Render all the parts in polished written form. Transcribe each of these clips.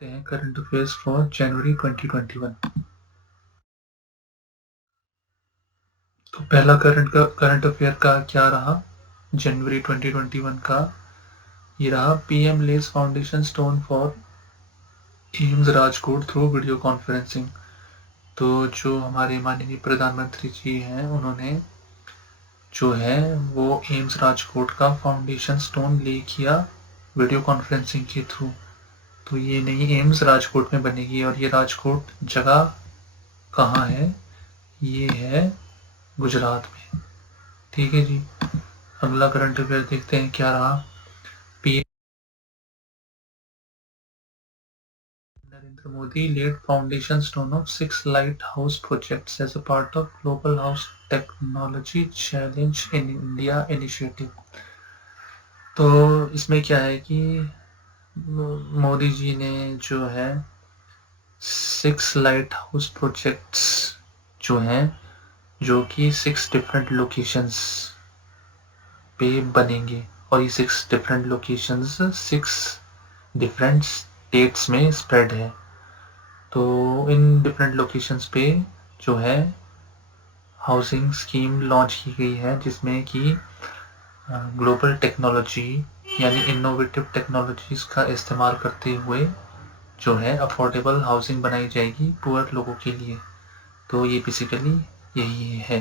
देखते हैं current affairs for January 2021। तो पहला करंट अफेयर का क्या रहा जनवरी 2021 का? ये रहा PM less foundation stone for AIIMS Rajkot through video conferencing. तो जो हमारे माननीय प्रधानमंत्री जी हैं, उन्होंने जो है वो एम्स राजकोट का फाउंडेशन स्टोन ले किया वीडियो कॉन्फ्रेंसिंग के थ्रू। तो ये नई एम्स राजकोट में बनेगी और ये राजकोट जगह कहाँ है? ये है गुजरात में। ठीक है जी। अगला करंट अफेयर देखते हैं क्या रहा। PM Narendra Modi laid foundation stone of 6 lighthouse projects as a part of Global House Technology Challenge in India initiative। तो इसमें क्या है कि मोदी जी ने जो है 6 लाइट हाउस प्रोजेक्ट्स जो हैं, जो कि 6 डिफरेंट लोकेशंस पे बनेंगे और ये 6 डिफरेंट लोकेशंस 6 डिफरेंट स्टेट्स में स्प्रेड है। तो इन डिफरेंट लोकेशंस पे जो है हाउसिंग स्कीम लॉन्च की गई है, जिसमें कि ग्लोबल टेक्नोलॉजी यानी इनोवेटिव टेक्नोलॉजीज का इस्तेमाल करते हुए जो है अफोर्डेबल हाउसिंग बनाई जाएगी पुअर लोगों के लिए। तो ये बेसिकली यही है।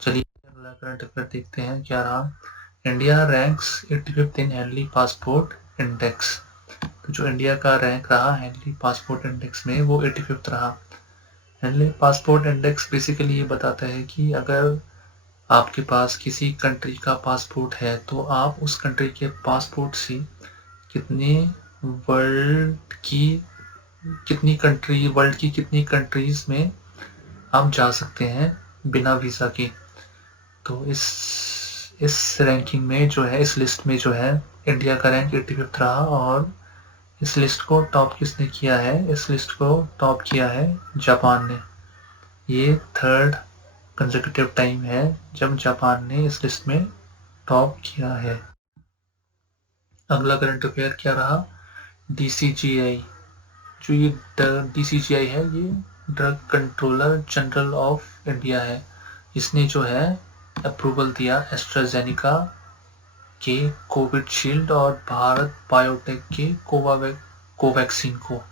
चलिए अगला करंट अफेयर देखते हैं क्या रहा। इंडिया रैंक्स 85th इन हेनली पासपोर्ट इंडेक्स। तो जो इंडिया का रैंक रहा हेनली पासपोर्ट इंडेक्स में, वो 85th रहा। हेनली पासपोर्ट इंडेक्स बेसिकली ये बताता है कि अगर आपके पास किसी कंट्री का पासपोर्ट है तो आप उस कंट्री के पासपोर्ट से कितने वर्ल्ड की वर्ल्ड की कितनी कंट्रीज में आप जा सकते हैं बिना वीज़ा के। तो इस रैंकिंग में जो है, इस लिस्ट में जो है इंडिया का रैंक 85th रहा। और इस लिस्ट को टॉप किसने किया है? इस लिस्ट को टॉप किया है जापान ने। ये थर्ड कंसेक्यूटिव टाइम है जब जापान ने इस लिस्ट में टॉप किया है। अगला करंट अफेयर क्या रहा। डीसीजीआई, जो ये डीसीजीआई है, ये drug controller general of India है। इसने जो है अप्रूवल दिया एस्ट्राजेनिका के कोविशील्ड और भारत बायोटेक के कोवैक्सीन को।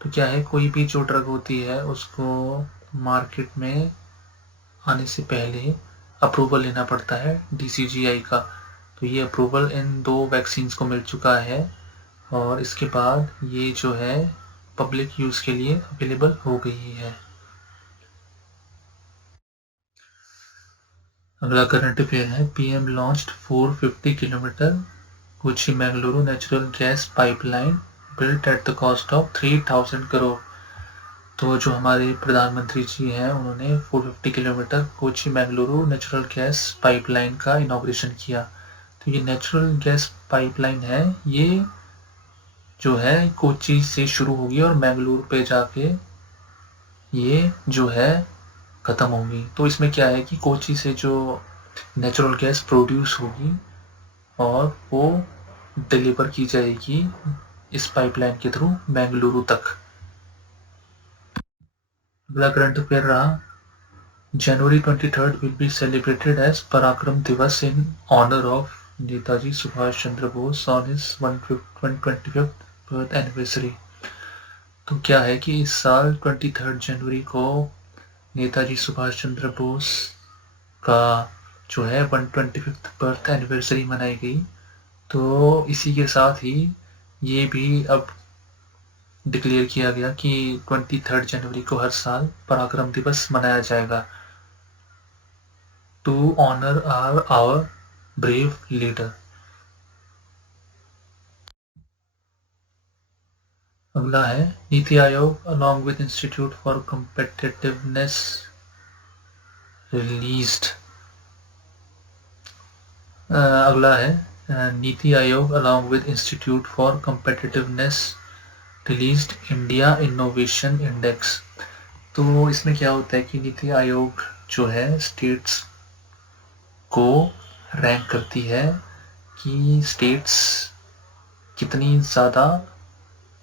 तो क्या है, कोई भी जो ड्रग होती है उसको मार्केट में आने से पहले अप्रूवल लेना पड़ता है डीसीजीआई का। तो ये अप्रूवल इन 2 वैक्सीन्स को मिल चुका है और इसके बाद ये जो है पब्लिक यूज़ के लिए अवेलेबल हो गई है। अगला करंट अफेयर है PM launched 450 kilometre Kochi Mangaluru natural gas pipeline built at the cost of 3000 crore. तो जो हमारे प्रधानमंत्री जी हैं, उन्होंने 450 kilometre Kochi Mangaluru natural gas pipeline का इनॉग्रेशन किया। तो ये नेचुरल गैस पाइपलाइन है, ये जो है कोची से शुरू होगी और मैंगलुरु पे जाके ये जो है ख़त्म होगी। तो इसमें क्या है कि कोची से जो नेचुरल गैस प्रोड्यूस होगी और वो डिलीवर की जाएगी इस पाइपलाइन के थ्रू बेंगलुरु तक। अगला करंट अफेयर रहा। जनवरी 23rd will be celebrated as पराक्रम दिवस in honor of Netaji Subhash Chandra Bose on his 125th birth anniversary। तो क्या है कि इस साल 23rd जनवरी को नेताजी सुभाष चंद्र बोस का जो है 125th बर्थ एनिवर्सरी मनाई गई। तो इसी के साथ ही ये भी अब डिक्लेयर किया गया कि 23rd जनवरी को हर साल पराक्रम दिवस मनाया जाएगा to honour our brave leader. अगला है NITI Aayog along with institute for competitiveness released. अगला है NITI Aayog along with institute for competitiveness released India innovation index. तो इसमें क्या होता है कि नीति आयोग जो है स्टेट्स को रैंक करती है कि स्टेट्स कितनी ज़्यादा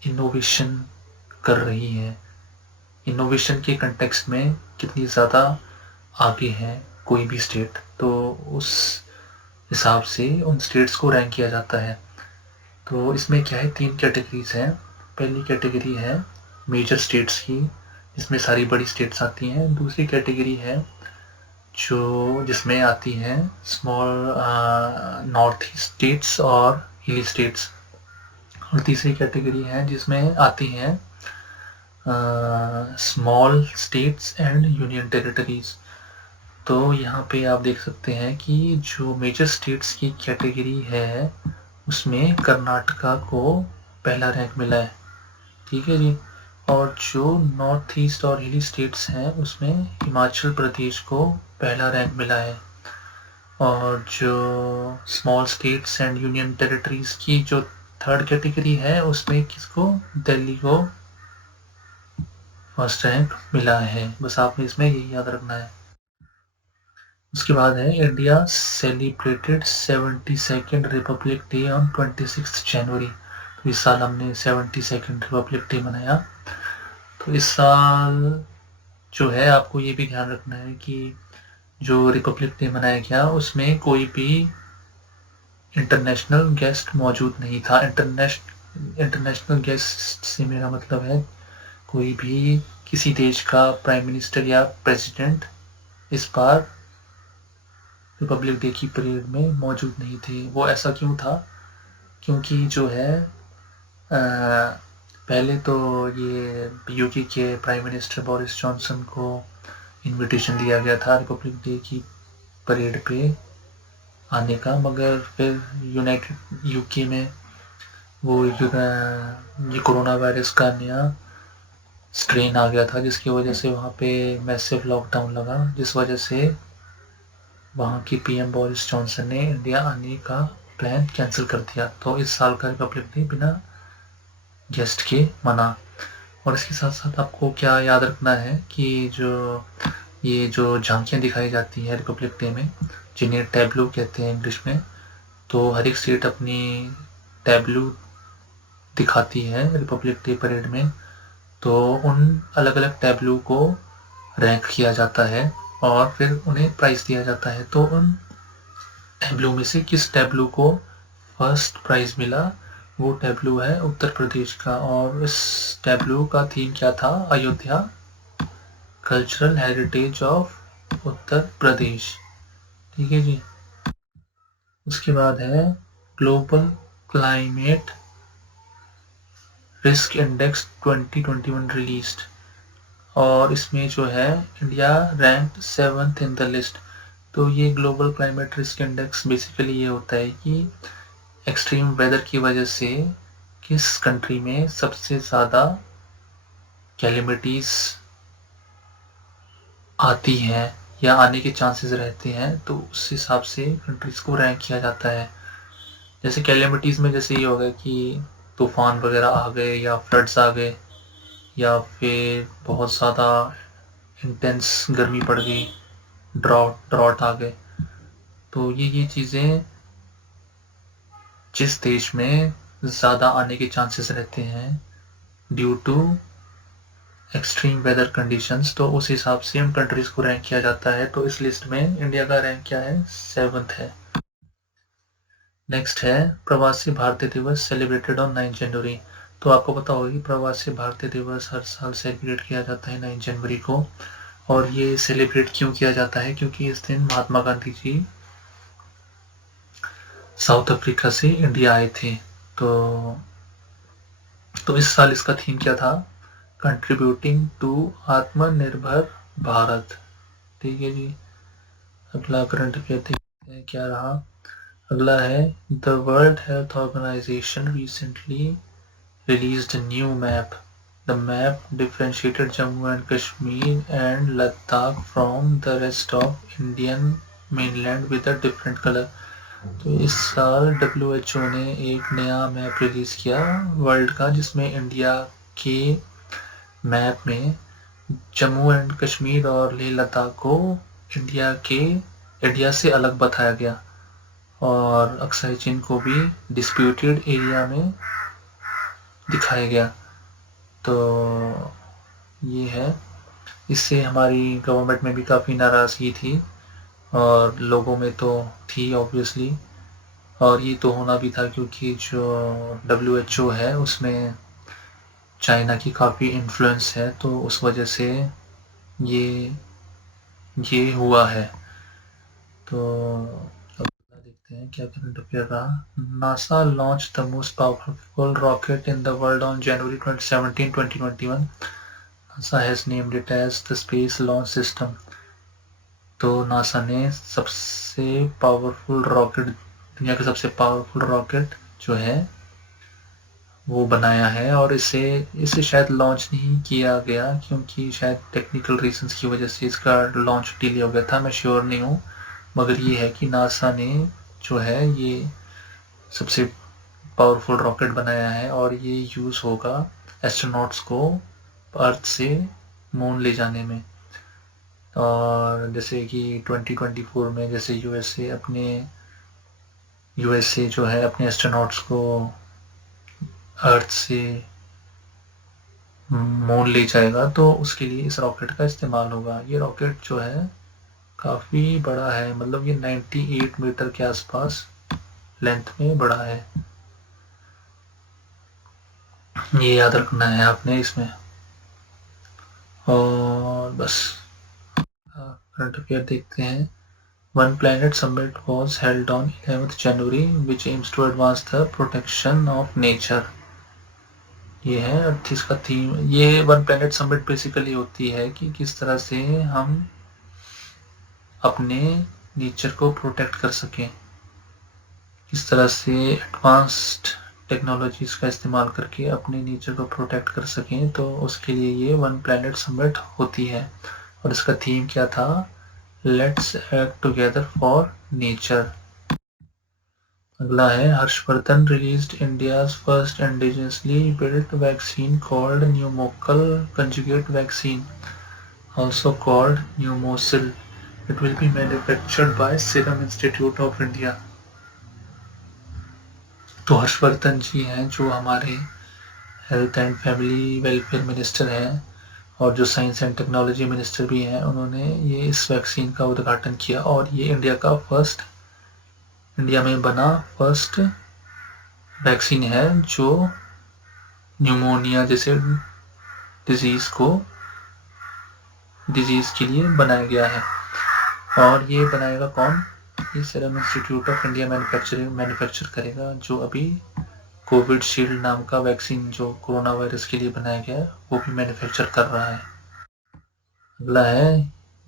इनोवेशन कर रही हैं, इनोवेशन के कंटेक्स्ट में कितनी ज़्यादा आगे है कोई भी स्टेट, तो उस हिसाब से उन स्टेट्स को रैंक किया जाता है। तो इसमें क्या है, 3 कैटेगरीज हैं। पहली कैटेगरी है मेजर स्टेट्स की, जिसमें सारी बड़ी स्टेट्स आती हैं। दूसरी कैटेगरी है जो जिसमें आती हैं स्मॉल नॉर्थ ईस्ट स्टेट्स और हिली स्टेट्स। और तीसरी कैटेगरी है जिसमें आती हैं small states and union territories. तो यहाँ पे आप देख सकते हैं कि जो मेजर स्टेट्स की कैटेगरी है उसमें कर्नाटका को पहला रैंक मिला है, ठीक है जी। और जो नॉर्थ ईस्ट और हिली स्टेट्स हैं उसमें हिमाचल प्रदेश को पहला रैंक मिला है। और जो small states and union territories की जो थर्ड कैटेगरी है उसमें किसको, दिल्ली को फर्स्ट रैंक मिला है। बस आपने इसमें यही याद रखना है। उसके बाद है India celebrated 72nd Republic day on 26 जनवरी। तो इस साल हमने 72nd रिपब्लिक डे मनाया। तो इस साल जो है आपको ये भी ध्यान रखना है कि जो रिपब्लिक डे मनाया गया उसमें कोई भी इंटरनेशनल गेस्ट मौजूद नहीं था। इंटरनेशनल गेस्ट से मेरा मतलब है कोई भी किसी देश का प्राइम मिनिस्टर या प्रेसिडेंट इस बार रिपब्लिक डे की परेड में मौजूद नहीं थे। वो ऐसा क्यों था, क्योंकि जो है पहले तो ये यूके के प्राइम मिनिस्टर बोरिस जॉनसन को इनविटेशन दिया गया था रिपब्लिक डे की परेड पे आने का, मगर फिर यूनाइटेड यूके में वो ये कोरोना वायरस का नया स्ट्रेन आ गया था, जिसकी वजह से वहाँ पे मैसिव लॉकडाउन लगा, जिस वजह से वहाँ की पीएम बोरिस जॉनसन ने इंडिया आने का प्लान कैंसिल कर दिया। तो इस साल का रिपब्लिक डे बिना गेस्ट के मना। और इसके साथ साथ आपको क्या याद रखना है कि ये जो झांकियाँ दिखाई जाती हैं रिपब्लिक डे में, जिन्हें टैब्लू कहते हैं इंग्लिश में, तो हर एक स्टेट अपनी टैब्लू दिखाती है रिपब्लिक डे परेड में। तो उन अलग अलग टैब्लू को रैंक किया जाता है और फिर उन्हें प्राइज़ दिया जाता है। तो उन टैब्लू में से किस टैब्लू को फर्स्ट प्राइज़ मिला, वो टैब्लू है उत्तर प्रदेश का। और इस टैब्लू का थीम क्या था, Ayodhya cultural heritage of Uttar Pradesh, ठीक है जी। उसके बाद है global climate risk index 2021 released, और इसमें जो है India rank 7th in the list. तो ये global climate risk index basically ये होता है कि एक्सट्रीम वेदर की वजह से किस कंट्री में सबसे ज़्यादा कैलेमिटीज़ आती हैं या आने के चांसेस रहते हैं, तो उस हिसाब से कंट्रीज़ को रैंक किया जाता है। जैसे कैलेमिटीज़ में जैसे ये हो गया कि तूफ़ान वगैरह आ गए या फ्लड्स आ गए या फिर बहुत ज़्यादा इंटेंस गर्मी पड़ गई, ड्रॉट आ गए। तो ये चीज़ें जिस देश में ज़्यादा आने के चांसेस रहते हैं due to extreme weather conditions, तो उस हिसाब से उन कंट्रीज़ को रैंक किया जाता है। तो इस लिस्ट में इंडिया का रैंक क्या है, 7th है। नेक्स्ट है प्रवासी भारतीय दिवस सेलिब्रेटेड ऑन 9 जनवरी। तो आपको पता होगा कि प्रवासी भारतीय दिवस हर साल सेलिब्रेट किया जाता है 9 जनवरी को। और ये सेलिब्रेट क्यों किया जाता है, क्योंकि इस दिन महात्मा गांधी जी साउथ अफ्रीका से इंडिया आए थे। तो इस साल इसका थीम क्या था, कंट्रीब्यूटिंग टू आत्मनिर्भर भारत, ठीक है जी। अगला करंट अफेयर देखते हैं क्या रहा। अगला है the world health organization recently released a new map. The map differentiated Jammu and Kashmir and Ladakh from the rest of Indian mainland with a different color. तो इस साल WHO ने एक नया मैप रिलीज़ किया वर्ल्ड का, जिसमें India के मैप में जम्मू एंड कश्मीर और लेह लद्दाख को इंडिया से अलग बताया गया, और अक्साई चिन को भी डिस्प्यूटेड एरिया में दिखाया गया। तो ये है, इससे हमारी गवर्नमेंट में भी काफ़ी नाराज़गी थी और लोगों में तो थी ऑब्वियसली, और ये तो होना भी था क्योंकि जो WHO है उसमें चाइना की काफ़ी इन्फ्लुएंस है, तो उस वजह से ये ये हुआ है। तो अब देखते हैं क्या करंट अफेयर रहा। NASA launch the most powerful rocket in the world on January 2017 2021। NASA has named it as the space launch system. तो नासा ने सबसे पावरफुल रॉकेट, दुनिया का सबसे पावरफुल रॉकेट जो है वो बनाया है, और इसे शायद लॉन्च नहीं किया गया क्योंकि शायद टेक्निकल रीजंस की वजह से इसका लॉन्च डिले हो गया था, मैं श्योर नहीं हूँ। मगर ये है कि नासा ने जो है ये सबसे पावरफुल रॉकेट बनाया है, और ये यूज़ होगा एस्ट्रोनॉट्स को अर्थ से मून ले जाने में। और जैसे कि 2024 में जैसे यूएसए जो है अपने एस्ट्रोनॉट्स को अर्थ से मून ले जाएगा, तो उसके लिए इस रॉकेट का इस्तेमाल होगा। ये रॉकेट जो है काफ़ी बड़ा है, मतलब ये 98 मीटर के आसपास लेंथ में बड़ा है। ये याद रखना है आपने इसमें। और बस करंट अफेयर देखते हैं। One planet summit was held on 11th January which aims to advance the protection of nature। ये है 38 का थीम। ये वन प्लैनेट समिट बेसिकली होती है कि किस तरह से हम अपने नेचर को प्रोटेक्ट कर सकें, किस तरह से एडवांस्ड टेक्नोलॉजीज का इस्तेमाल करके अपने नेचर को प्रोटेक्ट कर सकें। तो उसके लिए ये वन प्लैनेट समिट होती है, और इसका थीम क्या था? Let's act together for nature. अगला है Harshvardhan released India's first indigenously built vaccine called pneumococcal conjugate vaccine, also called Pneumocil. It will be manufactured by Serum Institute of India। तो हर्षवर्धन जी हैं जो हमारे health and family welfare minister हैं और जो science and technology minister भी हैं, उन्होंने ये इस वैक्सीन का उद्घाटन किया, और ये इंडिया में बना फर्स्ट वैक्सीन है जो न्यूमोनिया जैसे डिजीज के लिए बनाया गया है। और ये बनाएगा कौन? ये serum institute of India manufacture करेगा, जो अभी कोविशील्ड नाम का वैक्सीन जो कोरोना वायरस के लिए बनाया गया है वो भी मैन्युफैक्चर कर रहा है। अगला है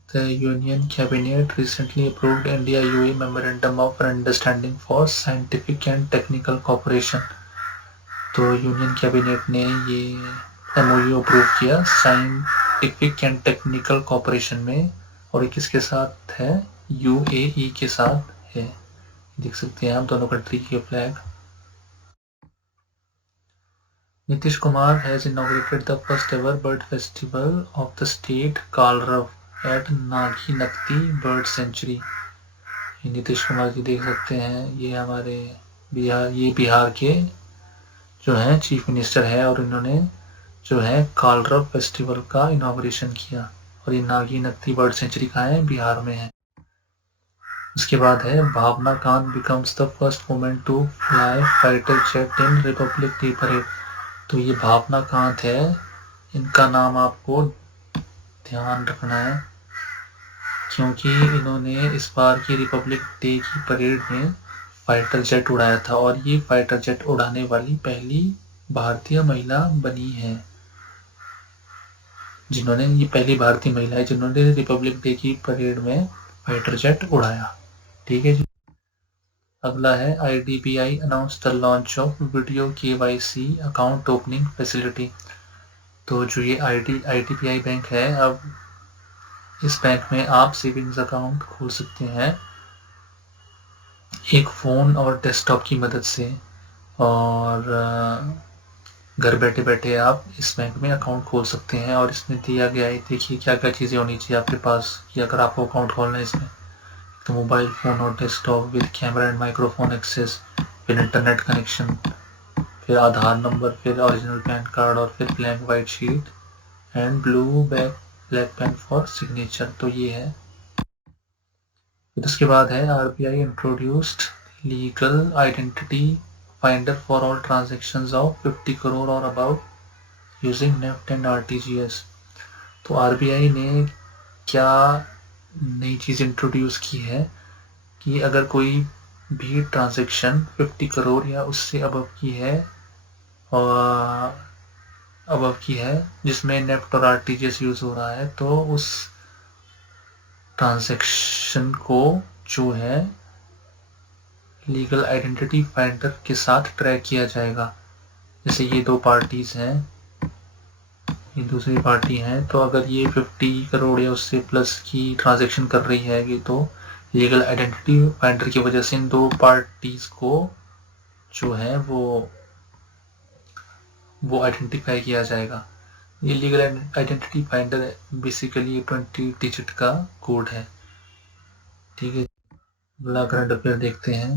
the union cabinet recently approved India UAE memorandum of understanding for scientific and technical cooperation. तो यूनियन कैबिनेट ने ये एमओयू अप्रूव किया साइंटिफिक एंड टेक्निकल कोऑपरेशन में, और ये किसके साथ है? यूएई के साथ है। देख सकते हैं आप दोनों कंट्री के flag. Nitish Kumar has inaugurated the first ever bird festival of the state, Kalrav, at Nagi Nakti Bird Sanctuary। Nitish Kumar ji देख सकते हैं, ये हमारे बिहार के जो हैं चीफ मिनिस्टर है, और इन्होंने जो है कालरव फेस्टिवल का इनाग्रेशन किया, और ये नागी नक्ती बर्ड सेंचुरी कहाँ है? बिहार में है। उसके बाद है Bhavana Kanth becomes the first women to fly fighter jet in Republic Day parade. तो ये भावना कांत है, इनका नाम आपको ध्यान रखना है क्योंकि इन्होंने इस बार की रिपब्लिक डे की परेड में फाइटर जेट उड़ाया था, और ये फाइटर जेट उड़ाने वाली पहली भारतीय महिला बनी है, ये पहली भारतीय महिला है जिन्होंने रिपब्लिक डे की परेड में फाइटर जेट उड़ाया। ठीक है जी। अगला है IDBI announce the launch of video KYC account opening facility. तो जो ये IDBI बैंक है, अब इस बैंक में आप सेविंग्स अकाउंट खोल सकते हैं एक फ़ोन और डेस्कटॉप की मदद से, और घर बैठे बैठे आप इस बैंक में अकाउंट खोल सकते हैं। और इसमें दिया गया है, देखिए क्या क्या चीज़ें होनी चाहिए आपके पास कि अगर आपको अकाउंट खोलना है इसमें। तो मोबाइल फ़ोन और desktop with camera and microphone access, फिर इंटरनेट कनेक्शन, फिर आधार नंबर, फिर ओरिजिनल पैन कार्ड और फिर blank white sheet and blue black pen for signature. तो ये है। फिर उसके बाद है RBI introduced legal identity finder for all transactions of 50 crore और about using NEFT and RTGS. तो आरबीआई ने क्या नई चीज़ इंट्रोड्यूस की है कि अगर कोई भी ट्रांजैक्शन 50 करोड़ या उससे अबव की है जिसमें नेफ्ट और आरटीजीएस यूज़ हो रहा है, तो उस ट्रांजैक्शन को जो है लीगल आइडेंटिटी फाइंडर के साथ ट्रैक किया जाएगा। जैसे ये दो पार्टीज हैं, ये दूसरी पार्टी है, तो अगर ये 50 करोड़ या उससे प्लस की ट्रांजैक्शन कर रही है ये, तो लीगल आइडेंटिटी फाइंडर की वजह से इन दो पार्टीज को जो है वो आइडेंटिफाई किया जाएगा। ये legal identity finder basically 20 digit का कोड है। ठीक है, अगला करंट अफेयर देखते हैं।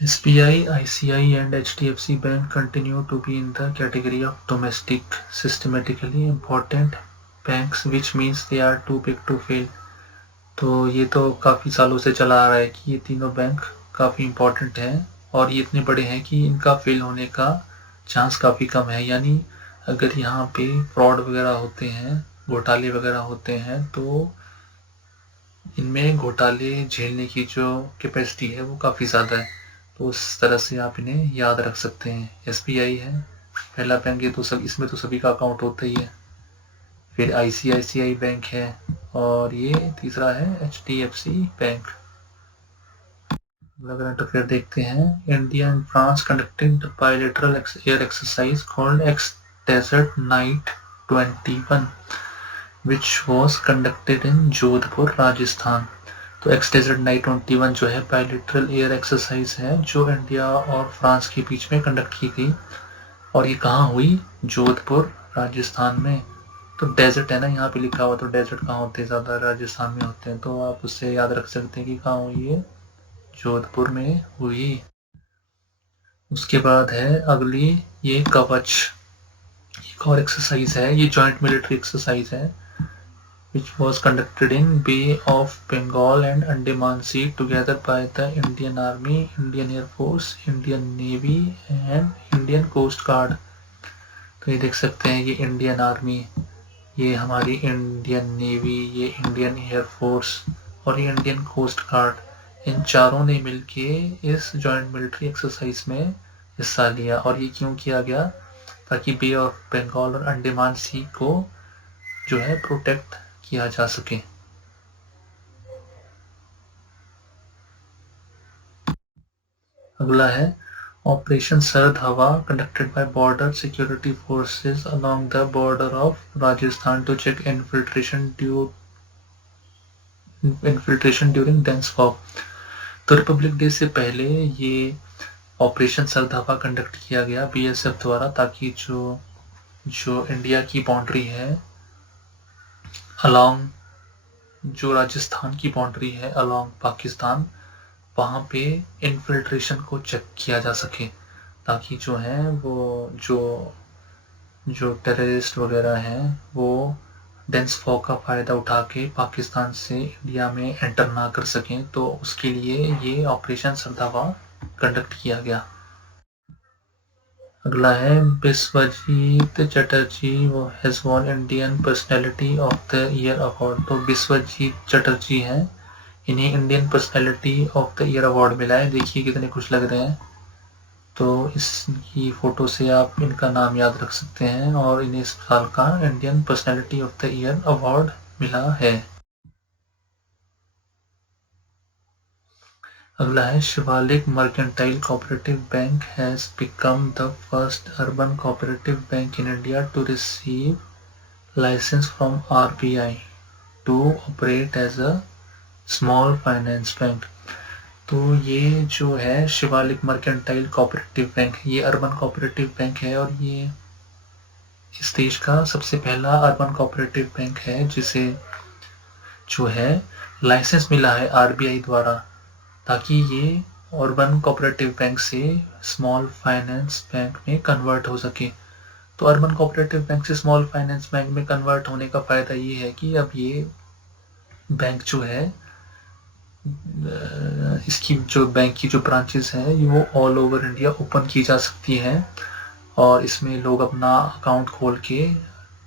SBI, ICI and HDFC Bank continue to be in the category of domestic systematically important banks, which means they are too big to fail। तो ये तो काफ़ी सालों से चला आ रहा है कि ये तीनों बैंक काफ़ी इम्पोर्टेंट हैं और ये इतने बड़े हैं कि इनका फेल होने का चांस काफ़ी कम है। यानी अगर यहाँ पे फ्रॉड वगैरह होते हैं, घोटाले वगैरह होते हैं, तो इनमें घोटाले झेलने की जो कैपेसिटी है वो काफ़ी ज़्यादा है। तो उस तरह से आप इन्हें याद रख सकते हैं। SBI है पहला बैंक, ये तो सब, इसमें तो सभी का अकाउंट होता ही है। फिर ICICI बैंक है और ये तीसरा है HDFC बैंक। करंट अफेयर देखते हैं। India and France conducted bilateral air exercise called X desert knight 21 which was conducted in Jodhpur Rajasthan. तो एक्स डेजर्ट नाइट 21 जो है बायलैटरल एयर एक्सरसाइज है जो इंडिया और फ्रांस के बीच में कंडक्ट की गई और ये कहाँ हुई? जोधपुर राजस्थान में। तो डेजर्ट है ना यहाँ पे लिखा हुआ, तो डेजर्ट कहाँ होते हैं? ज़्यादा राजस्थान में होते हैं, तो आप उससे याद रख सकते हैं कि कहाँ हुई है, जोधपुर में हुई। उसके बाद है अगली, ये कवच, एक और एक्सरसाइज है, ये जॉइंट मिलिट्री एक्सरसाइज है which was conducted in Bay of Bengal and Andaman Sea together by the Indian Army, Indian Air Force, Indian Navy and Indian Coast Guard। तो ये देख सकते हैं, ये इंडियन आर्मी, ये हमारी इंडियन नेवी, ये इंडियन एयर फोर्स और ये इंडियन कोस्ट गार्ड, इन चारों ने मिलके इस जॉइंट मिलिट्री एक्सरसाइज में हिस्सा लिया। और ये क्यों किया गया? ताकि बे ऑफ बंगाल और अंडमान सी को जो है प्रोटेक्ट किया जा सके। अगला है operation Sard Hawa conducted by border security forces along the border of Rajasthan to check infiltration during dense fog. तो रिपब्लिक डे से पहले ये ऑपरेशन सर्द हवा कंडक्ट किया गया BSF द्वारा, ताकि जो इंडिया की बाउंड्री है अलोंग, जो राजस्थान की बाउंड्री है अलोंग पाकिस्तान, वहाँ पे इन्फिल्ट्रेशन को चेक किया जा सके, ताकि जो है वो जो टेररिस्ट वगैरह हैं वो डेंस फॉग का फ़ायदा उठा के पाकिस्तान से इंडिया में एंटर ना कर सकें। तो उसके लिए ये ऑपरेशन सरदावा कंडक्ट किया गया। अगला है बिस्वजीत चटर्जी, वो has won Indian personality of the year award. तो बिस्वजीत चटर्जी हैं, इन्हें Indian personality of the year award मिला है। देखिए कितने खुश लग रहे हैं। तो इसकी फ़ोटो से आप इनका नाम याद रख सकते हैं और इन्हें इस साल का Indian personality of the year award मिला है। अगला है Shivalik mercantile cooperative bank has become the first urban cooperative bank in India to receive licence from RBI to operate as a small finance bank. तो ये जो है शिवालिक मर्केंटाइल कोऑपरेटिव बैंक, ये urban cooperative bank है और ये इस देश का सबसे पहला अर्बन कोऑपरेटिव बैंक है जिसे जो है लाइसेंस मिला है RBI द्वारा, ताकि ये अर्बन कोऑपरेटिव बैंक से स्मॉल फाइनेंस बैंक में कन्वर्ट हो सके। तो अर्बन कोऑपरेटिव बैंक से स्मॉल फाइनेंस बैंक में कन्वर्ट होने का फ़ायदा ये है कि अब ये बैंक जो है इसकी जो बैंक की जो ब्रांचेस हैं ये वो ऑल ओवर इंडिया ओपन की जा सकती हैं और इसमें लोग अपना अकाउंट खोल के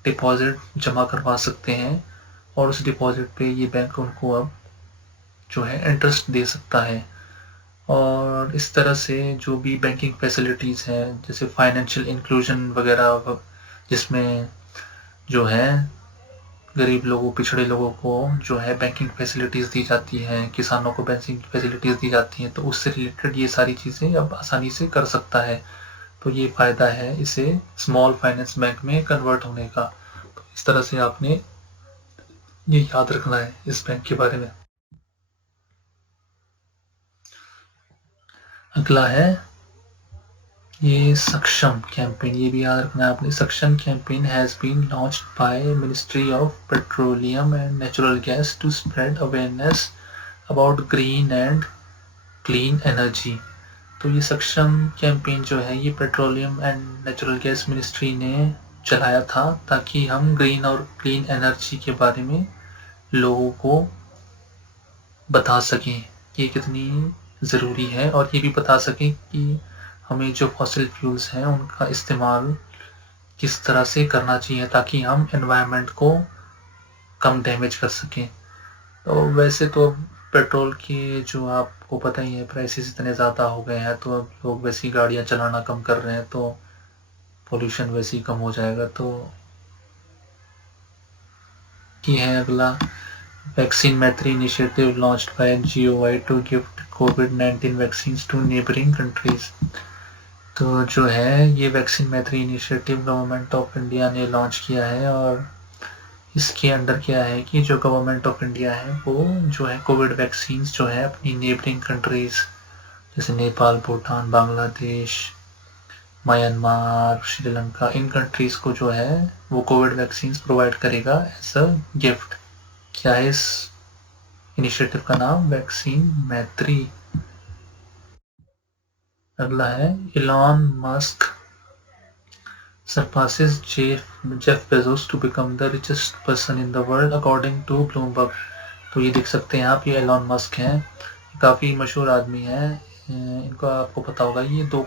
डिपॉजिट जमा करवा सकते हैं और उस डिपॉजिट पे ये बैंक उनको अब जो है इंटरेस्ट दे सकता है। और इस तरह से जो भी बैंकिंग फैसिलिटीज़ हैं जैसे फाइनेंशियल इंक्लूजन वगैरह जिसमें जो है गरीब लोगों पिछड़े लोगों को जो है बैंकिंग फैसिलिटीज़ दी जाती हैं, किसानों को बैंकिंग फैसिलिटीज़ दी जाती हैं, तो उससे रिलेटेड ये सारी चीज़ें अब आसानी से कर सकता है। तो ये फ़ायदा है इसे स्मॉल फाइनेंस बैंक में कन्वर्ट होने का। तो इस तरह से आपने ये याद रखना है इस बैंक के बारे में। अगला है ये सक्षम कैंपेन, ये भी याद रखना है आपने। Saksham campaign has been launched by ministry of petroleum and natural gas to spread awareness about green and clean energy. तो ये सक्षम कैंपेन जो है ये petroleum and natural gas ministry ने चलाया था ताकि हम ग्रीन और क्लीन एनर्जी के बारे में लोगों को बता सकें कि ये कितनी ज़रूरी है और ये भी बता सकें कि हमें जो फॉसिल फ्यूल्स हैं उनका इस्तेमाल किस तरह से करना चाहिए ताकि हम एनवायरनमेंट को कम डैमेज कर सकें। तो वैसे तो पेट्रोल के जो आपको पता ही है प्राइसेस इतने ज़्यादा हो गए हैं तो अब लोग वैसी गाड़ियाँ चलाना कम कर रहे हैं तो पोल्यूशन वैसे ही कम हो जाएगा। तो ये है अगला vaccine Maitri initiative launched by GOI to gift कोविड-19 वैक्सीन्स टू नेबरिंग कंट्रीज। तो जो है ये vaccine Maitri initiative government of India ने लॉन्च किया है और इसके अंडर क्या है कि जो गवर्नमेंट ऑफ इंडिया है वो जो है कोविड वैक्सीन्स जो है अपनी नेबरिंग कंट्रीज़ जैसे नेपाल, भूटान, बांग्लादेश, म्यांमार, श्रीलंका, इन कंट्रीज़ को जो है वो कोविड वैक्सीन्स प्रोवाइड करेगा एज अ गिफ्ट। क्या है इस इनिशिएटिव का नाम? वैक्सीन मैत्री। अगला है Elon Musk surpasses Jeff Bezos to become the richest person in the world according to Bloomberg। तो ये देख सकते हैं आप, ये एलॉन मस्क हैं, काफ़ी मशहूर आदमी हैं। इनको आपको पता होगा ये दो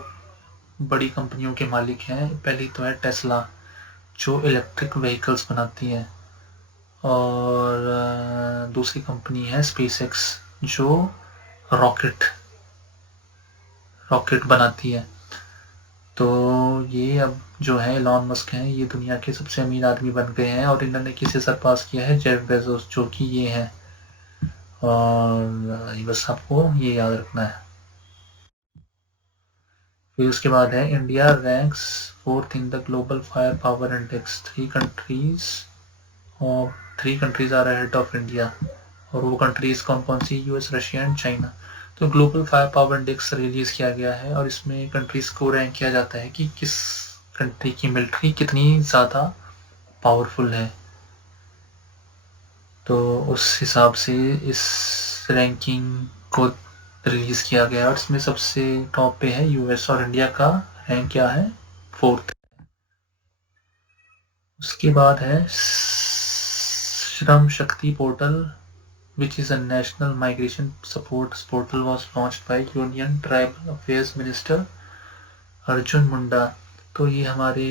बड़ी कंपनियों के मालिक हैं। पहली तो है टेस्ला जो इलेक्ट्रिक व्हीकल्स बनाती है और दूसरी कंपनी है स्पेसएक्स जो रॉकेट बनाती है। तो ये अब जो है एलॉन मस्क हैं ये दुनिया के सबसे अमीर आदमी बन गए हैं और इन्होंने किसे सरपास किया है? जेफ बेजोस जो कि ये हैं। और ये बस आपको ये याद रखना है। फिर उसके बाद है India ranks 4th in the global fire power index. Three countries are ahead of India और वो कंट्रीज कौन कौन सी? US, Russia and China. तो global fire power index release किया गया है और इसमें कंट्रीज को रैंक किया जाता है कि किस कंट्री की मिलिट्री कितनी ज़्यादा पावरफुल है। तो उस हिसाब से इस रैंकिंग को रिलीज किया गया और इसमें सबसे टॉप पे है यूएस और इंडिया का रैंक क्या है? 4th। उसके बाद है Shram Shakti portal which is a national migration support portal was launched by Union Tribal Affairs Minister Arjun Munda. तो ये हमारे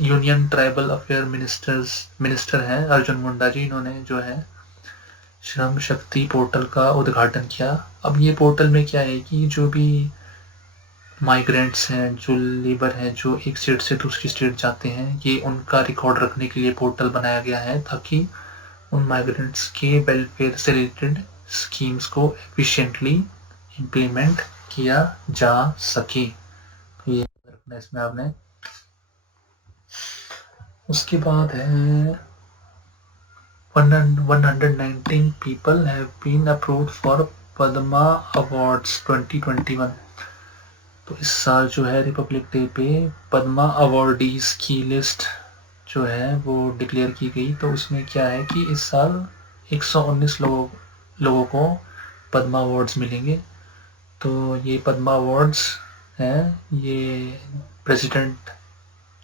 यूनियन ट्राइबल अफेयर मिनिस्टर हैं अर्जुन मुंडा जी। इन्होंने जो है श्रम शक्ति पोर्टल का उद्घाटन किया। अब ये पोर्टल में क्या है कि जो भी माइग्रेंट्स हैं, जो लेबर हैं, जो एक स्टेट से दूसरी स्टेट जाते हैं, ये उनका रिकॉर्ड रखने के लिए पोर्टल बनाया गया है ताकि उन माइग्रेंट्स के वेलफेयर से रिलेटेड स्कीम्स को एफिशिएंटली इम्प्लीमेंट किया जा सके। तो ये रखना इसमें आपने। उसके बाद है 119 people have been approved for Padma awards 2021। तो इस साल जो है रिपब्लिक डे पे पद्मा अवार्डीज की लिस्ट जो है वो डिक्लेयर की गई। तो उसमें क्या है कि इस साल 119 लोगों को पद्मा अवार्ड्स मिलेंगे। तो ये पद्मा अवार्ड्स हैं, ये प्रेसिडेंट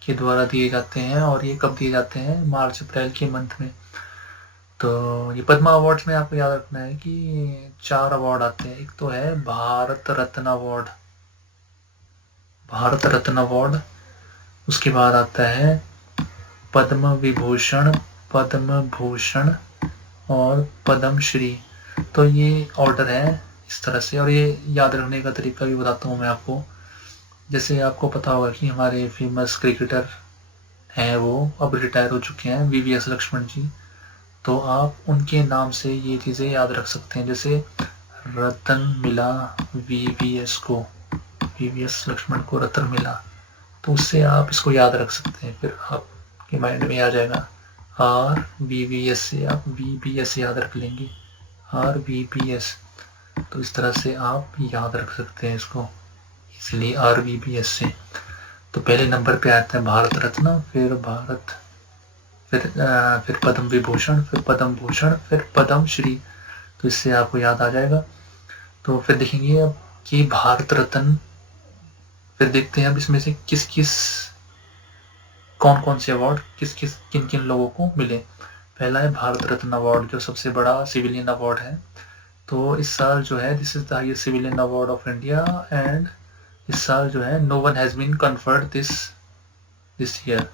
के द्वारा दिए जाते हैं, और ये कब दिए जाते हैं? मार्च अप्रैल के मंथ में। तो ये पद्मा अवार्ड्स में आपको याद रखना है कि 4 अवार्ड आते हैं। एक तो है भारत रत्न अवार्ड, भारत रत्न अवार्ड। उसके बाद आता है पद्म विभूषण, पद्म भूषण और पद्म श्री। तो ये ऑर्डर है इस तरह से। और ये याद रखने का तरीका भी बताता हूँ मैं आपको। जैसे आपको पता होगा कि हमारे फेमस क्रिकेटर हैं, वो अब रिटायर हो चुके हैं, वीवीएस लक्ष्मण जी। तो आप उनके नाम से ये चीज़ें याद रख सकते हैं। जैसे रतन मिला वीवीएस को, वीवीएस लक्ष्मण को रतन मिला, तो उससे आप इसको याद रख सकते हैं। फिर आपके माइंड में आ जाएगा आर वीवीएस से आप वीबीएस याद रख लेंगे, आर वीबीएस। तो इस तरह से आप याद रख सकते हैं इसको, इसलिए आर वीबीएस से। तो पहले नंबर पे आता है भारत रत्न, फिर फिर पद्म विभूषण, फिर पद्म भूषण, फिर पद्म श्री। तो इससे आपको याद आ जाएगा। तो फिर देखेंगे अब कि भारत रत्न, फिर देखते हैं अब इसमें से किस किस कौन कौन से अवार्ड किस किस किन किन लोगों को मिले। पहला है भारत रत्न अवार्ड, जो सबसे बड़ा सिविलियन अवार्ड है। तो इस साल जो है, this is the highest civilian award of India, and इस साल जो है no one has been conferred this year.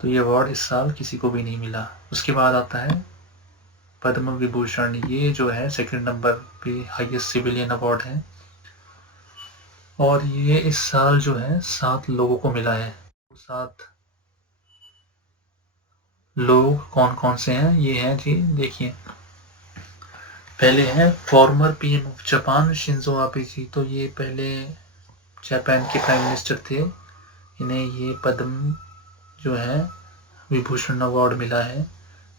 तो ये अवार्ड इस साल किसी को भी नहीं मिला। उसके बाद आता है पद्म विभूषण, ये जो है सेकंड नंबर पे हाईएस्ट सिविलियन अवार्ड है, और ये इस साल जो है 7 लोगों को मिला है। 7 लोग कौन कौन से हैं? ये हैं जी, देखिए। पहले हैं former PM of Japan Shinzo Abe ji. तो ये पहले जापान के प्राइम मिनिस्टर थे, इन्हें ये पद्म जो है विभूषण अवार्ड मिला है।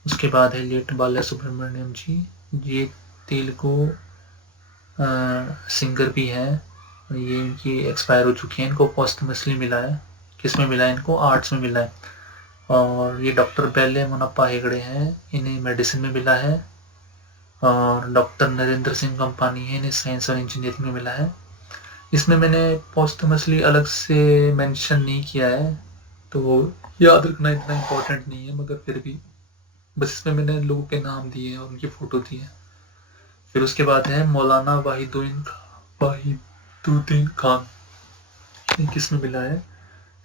उसके बाद है लेट बाला सुब्रमण्यम जी, ये तेलुगु सिंगर भी हैं, ये इनकी एक्सपायर हो चुकी है, इनको पोस्टमसली मिला है। किस में मिला है? इनको आर्ट्स में मिला है। और ये डॉक्टर बेले मुनप्पा हेगड़े हैं, इन्हें मेडिसिन में मिला है। और डॉक्टर नरेंद्र सिंह कंपानी है, इन्हें साइंस और इंजीनियरिंग में मिला है। इसमें मैंने पोस्टमसली अलग से मेंशन नहीं किया है, तो वो याद रखना इतना इम्पोर्टेंट नहीं है, मगर फिर भी बस इसमें मैंने लोगों के नाम दिए हैं और उनकी फ़ोटो दी है। फिर उसके बाद है मौलाना वाहिदुद्दीन खान, किस में मिला है?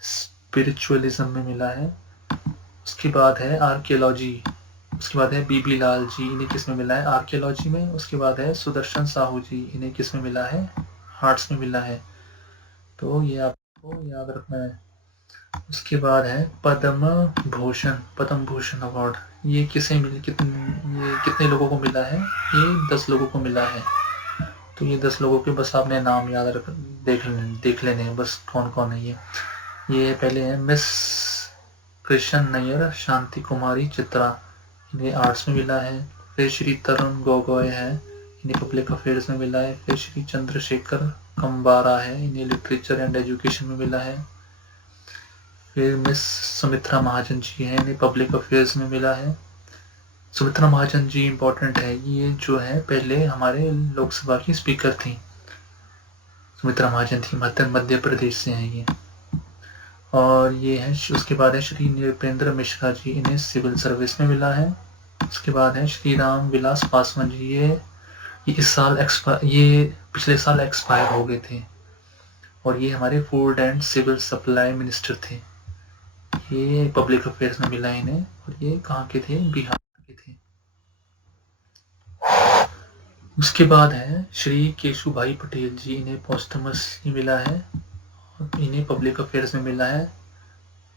स्पिरिचुअलिज्म में मिला है। उसके बाद है आर्कियोलॉजी, उसके बाद है बीबी लाल जी, इन्हें किस में मिला है? आर्कियोलॉजी में। उसके बाद है सुदर्शन साहू जी, इन्हें किस में मिला है? आर्ट्स में मिला है। तो ये आपको याद रखना है। उसके बाद है पद्म भूषण अवार्ड, ये ये कितने लोगों को मिला है? ये 10 लोगों को मिला है। तो ये 10 लोगों के बस आपने नाम याद रख देख लेने हैं बस कौन कौन है ये पहले है मिस कृष्ण नैयर शांति कुमारी चित्रा, इन्हें आर्ट्स में मिला है। फिर श्री तरुण गोगोई है, इन्हें पब्लिक अफेयर्स में मिला है। फिर श्री चंद्रशेखर कंबारा है, इन्हें लिटरेचर एंड एजुकेशन में मिला है। फिर मिस सुमित्रा महाजन जी हैं, इन्हें पब्लिक अफेयर्स में मिला है। सुमित्रा महाजन जी इम्पोर्टेंट है, ये जो है पहले हमारे लोकसभा की स्पीकर थी। सुमित्रा महाजन थी, मध्य प्रदेश से हैं ये। और ये है, उसके बाद है श्री नृपेंद्र मिश्रा जी, इन्हें सिविल सर्विस में मिला है। उसके बाद है श्री राम विलास पासवान जी, ये पिछले साल एक्सपायर हो गए थे, और ये हमारे food and civil supply minister थे। ये पब्लिक अफेयर्स में मिला इन्हें, और ये कहाँ के थे? बिहार के थे। उसके बाद है श्री केशुभाई पटेल जी, इन्हें पोस्टमसली मिला है, इन्हें पब्लिक अफेयर्स में मिला है।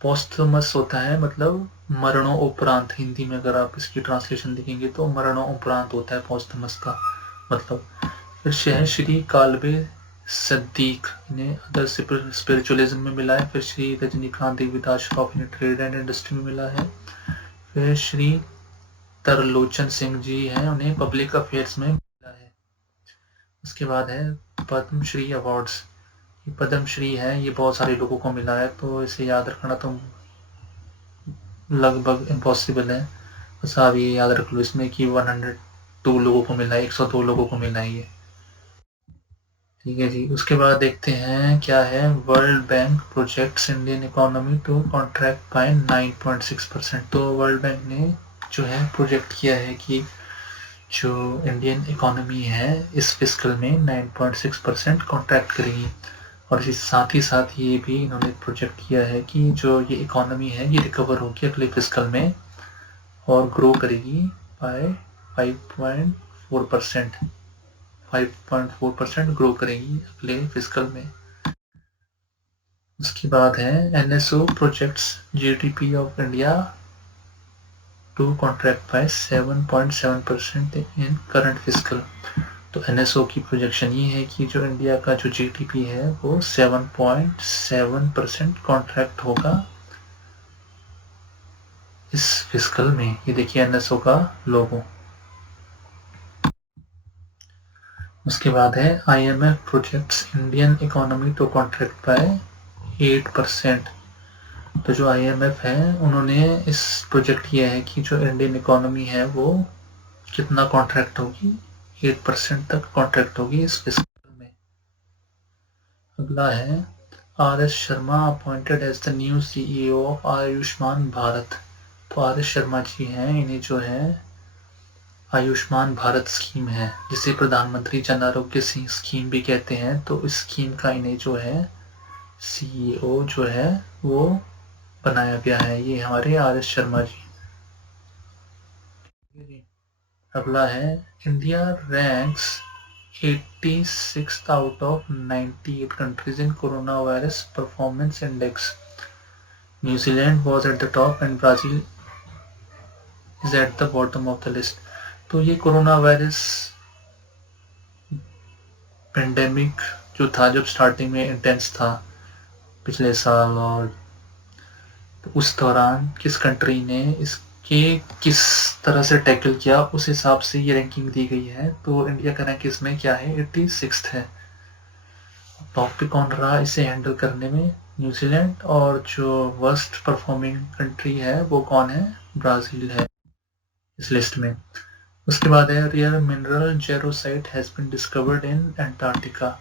पोस्टमस होता है मतलब मरणों उपरांत, हिंदी में अगर आप इसकी ट्रांसलेशन देखेंगे तो मरणों उपरांत होता है पोस्टमस का मतलब। फिर है श्री कालबे सद्दीक, इन्हें अदर स्पिरिचुअलिज्म में मिला है। फिर श्री रजनीकांत देवीदास श्रॉफ, इन्हें ट्रेड एंड इंडस्ट्री में मिला है। फिर श्री तरलोचन सिंह जी हैं, उन्हें पब्लिक अफेयर्स में मिला है। उसके बाद है पद्मश्री अवार्ड्स, पद्मश्री है, ये बहुत सारे लोगों को मिला है, तो इसे याद रखना तो लगभग इम्पॉसिबल है। बस आप ये याद रख लो इसमें कि 102 लोगों को मिला है, 102 लोगों को मिला है ये। ठीक है जी। उसके बाद देखते हैं क्या है। World bank projects Indian economy to contract by 9.6%। तो वर्ल्ड बैंक ने जो है प्रोजेक्ट किया है कि जो इंडियन इकोनॉमी है इस फिस्कल में 9.6% कॉन्ट्रैक्ट करेगी। और इसी साथ ही साथ ये भी इन्होंने प्रोजेक्ट किया है कि जो ये इकोनॉमी है ये रिकवर होगी अगले फिस्कल में और ग्रो करेगी बाय 5.4%। 5.4% ग्रो करेगी अगले फिस्कल में। उसके बाद है NSO projects GDP of India to contract by 7.7% in current fiscal. तो एनएसओ की प्रोजेक्शन ये है कि जो इंडिया का जो जीडीपी है वो 7.7% कॉन्ट्रैक्ट होगा इस फिस्कल में। ये देखिए एनएसओ का लोगो। उसके बाद है IMF projects Indian economy to contract by 8%। तो जो आईएमएफ है उन्होंने इस प्रोजेक्ट किया है कि जो इंडियन इकोनॉमी है वो कितना कॉन्ट्रैक्ट होगी, 8% तक कॉन्ट्रैक्ट होगी इस फिस्कल में। अगला है R S Sharma appointed as the new CEO of Ayushman Bharat. तो आर एस शर्मा जी हैं, इन्हें जो है आयुष्मान भारत स्कीम है जिसे प्रधानमंत्री जन आरोग्य स्कीम भी कहते हैं, तो इस स्कीम का इन्हें जो है सीईओ जो है वो बनाया गया है। ये हमारे आर एस शर्मा जी। अगला है India ranks 86th out of 98 countries in corona virus performance index. New Zealand was at the top and Brazil is at the bottom of the list. तो ये कोरोना वायरस पेंडेमिक जो था जब स्टार्टिंग में intense था पिछले साल, और तो उस दौरान किस कंट्री ने इसके किस तरह से टैकल किया उस हिसाब से ये रैंकिंग दी गई है। तो इंडिया का रैंक इसमें क्या है, 86th है। टॉप पे कौन रहा इसे हैंडल करने में, न्यूजीलैंड। और जो वर्स्ट परफॉर्मिंग कंट्री है वो कौन है, ब्राजील है इस लिस्ट में। उसके बाद है rare mineral jarosite has been discovered in Antarctica.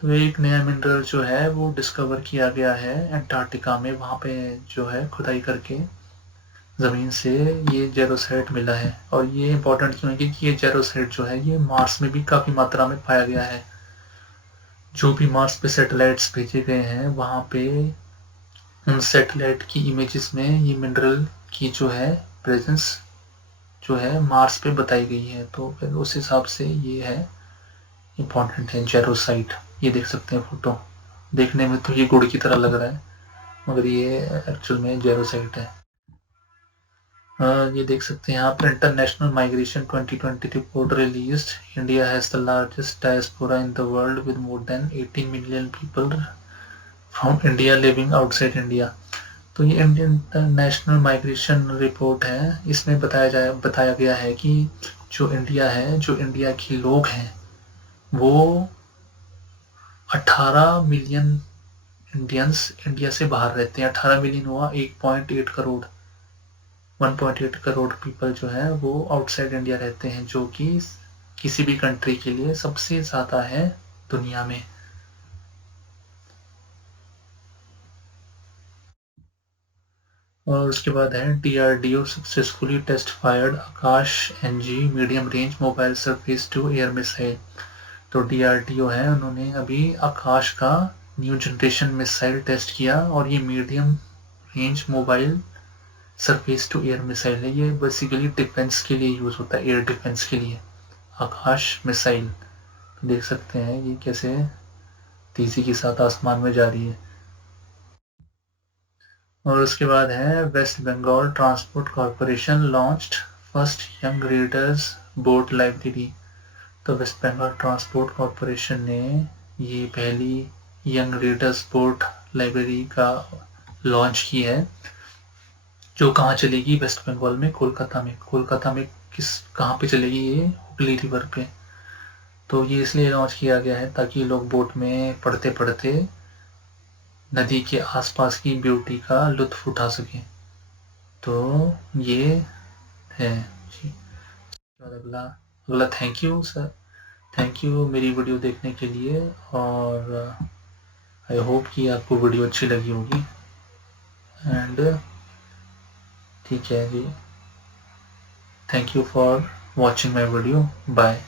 तो एक नया मिनरल जो है वो डिस्कवर किया गया है एंटार्क्टिका में, वहाँ पे जो है खुदाई करके ज़मीन से ये जेरोसाइट मिला है। और ये इंपॉर्टेंट क्यों है कि ये जेरोसाइट जो है ये मार्स में भी काफ़ी मात्रा में पाया गया है। जो भी मार्स पे सैटेलाइट्स भेजे गए हैं वहाँ पे उन सैटेलाइट की इमेजेस में ये मिनरल की जो है प्रेजेंस जो है मार्स पे बताई गई है। तो फिर उस हिसाब से ये है इम्पॉर्टेंट है जेरोसाइट। ये देख सकते हैं फोटो, देखने में तो ये गुड़ की तरह लग रहा है मगर ये एक्चुअल में जेरोसाइट है। ये देख सकते हैं आप international migration 2020 report released. India has the largest diaspora in the world with more than 18 million people from India living outside India. तो ये इंटरनेशनल माइग्रेशन रिपोर्ट है, इसमें बताया गया है कि जो इंडिया है, जो इंडिया के लोग हैं वो 18 मिलियन इंडियंस इंडिया से बाहर रहते हैं। 18 मिलियन हुआ 1.8 करोड़, 1.8 करोड़ पीपल जो है वो आउटसाइड इंडिया रहते हैं, जो कि किसी भी कंट्री के लिए सबसे ज़्यादा है दुनिया में। और उसके बाद है DRDO successfully test fired Akash NG medium range mobile surface to air missile. तो डीआरडीओ है, उन्होंने अभी आकाश का न्यू जनरेशन मिसाइल टेस्ट किया और ये medium range mobile surface to air missile है। ये बेसिकली डिफेंस के लिए यूज़ होता है, एयर डिफेंस के लिए आकाश मिसाइल। देख सकते हैं ये कैसे तेजी के साथ आसमान में जा रही है। और उसके बाद है West Bengal transport corporation launched first young readers boat library. तो वेस्ट बंगाल ट्रांसपोर्ट कॉरपोरेशन ने ये पहली यंग रीडर्स बोट लाइब्रेरी का लॉन्च की है, जो कहाँ चलेगी, वेस्ट बंगाल में कोलकाता में। कोलकाता में किस कहाँ पे चलेगी, ये हुगली रिवर पे। तो ये इसलिए लॉन्च किया गया है ताकि लोग बोट में पढ़ते पढ़ते नदी के आसपास की ब्यूटी का लुत्फ उठा सकें। तो ये है जी। अगला अगला thank you sir, thank you मेरी वीडियो देखने के लिए, और आई होप कि आपको वीडियो अच्छी लगी होगी। एंड ठीक है जी, thank you for watching my video, bye.